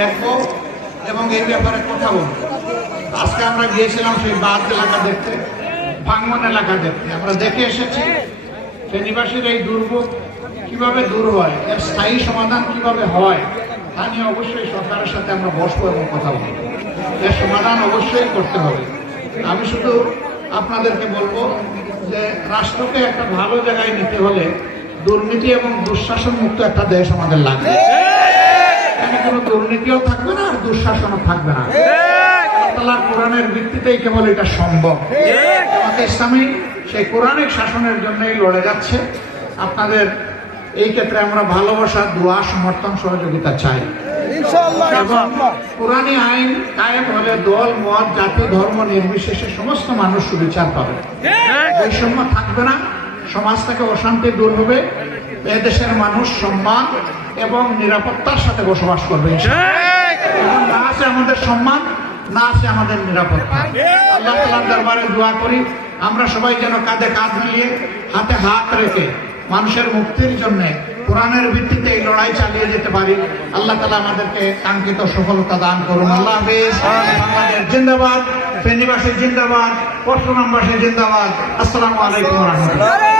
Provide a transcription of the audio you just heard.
দেখবো এবং এই ব্যাপারে কথা বলবো। আজকে আমরা গিয়েছিলাম সেই বাঁধ এলাকা দেখতে, ভাঙ্গন এলাকা দেখতে। আমরা দেখে এসেছি ফেনীবাসীর এই দুর্ভোগ কিভাবে দূর হয়, এর স্থায়ী সমাধান কিভাবে হয় তা নিয়ে অবশ্যই সরকারের সাথে আমরা বসবো এবং কথা বলবো। এর সমাধান অবশ্যই করতে হবে। আমি শুধু আপনাদেরকে বলবো যে রাষ্ট্রকে একটা ভালো জায়গায় নিতে হলে দুর্নীতি এবং দুঃশাসন মুক্ত একটা দেশ আমাদের লাগবে। এখানে কোনো দুর্নীতিও থাকবে না আর দুঃশাসনও থাকবে না। আল্লাহ কোরআনের ভিত্তিতেই কেবল এটা সম্ভব। আমাদের ইসলামী সেই কোরআনিক শাসনের জন্যই লড়ে যাচ্ছে। আপনাদের এই ক্ষেত্রে আমরা ভালোবাসা, দোয়া, সমর্থন, সহযোগিতা চাই। এবং কোরআনী আইন কায়েম হলে দল, মত, জাতি, ধর্ম নির্বিশেষে সমস্ত মানুষ সুবিচার পাবে, বৈষম্য থাকবে না, সমাজ থেকে অশান্তি দূর হবে, এদেশের মানুষ সম্মান এবং নিরাপত্তার সাথে বসবাস করবে। এখন না আছে আমাদের সম্মান, না আছে আমাদের নিরাপত্তা। আল্লাহ তাআলার দরবারে দোয়া করি আমরা সবাই যেন কাঁধে কাঁধ মিলিয়ে, হাতে হাত রেখে মানুষের মুক্তির জন্য কোরআনের ভিত্তিতে এই লড়াই চালিয়ে যেতে পারি। আল্লাহ তাআলা আমাদেরকে কাঙ্ক্ষিত সফলতা দান করুন। আল্লাহ হাফেজ। বাংলাদেশ জিন্দাবাদ, ফেনীবাসী জিন্দাবাদ, পরশুরামবাসী জিন্দাবাদ। আসসালামু আলাইকুম ওয়া রাহমাতুল্লাহ।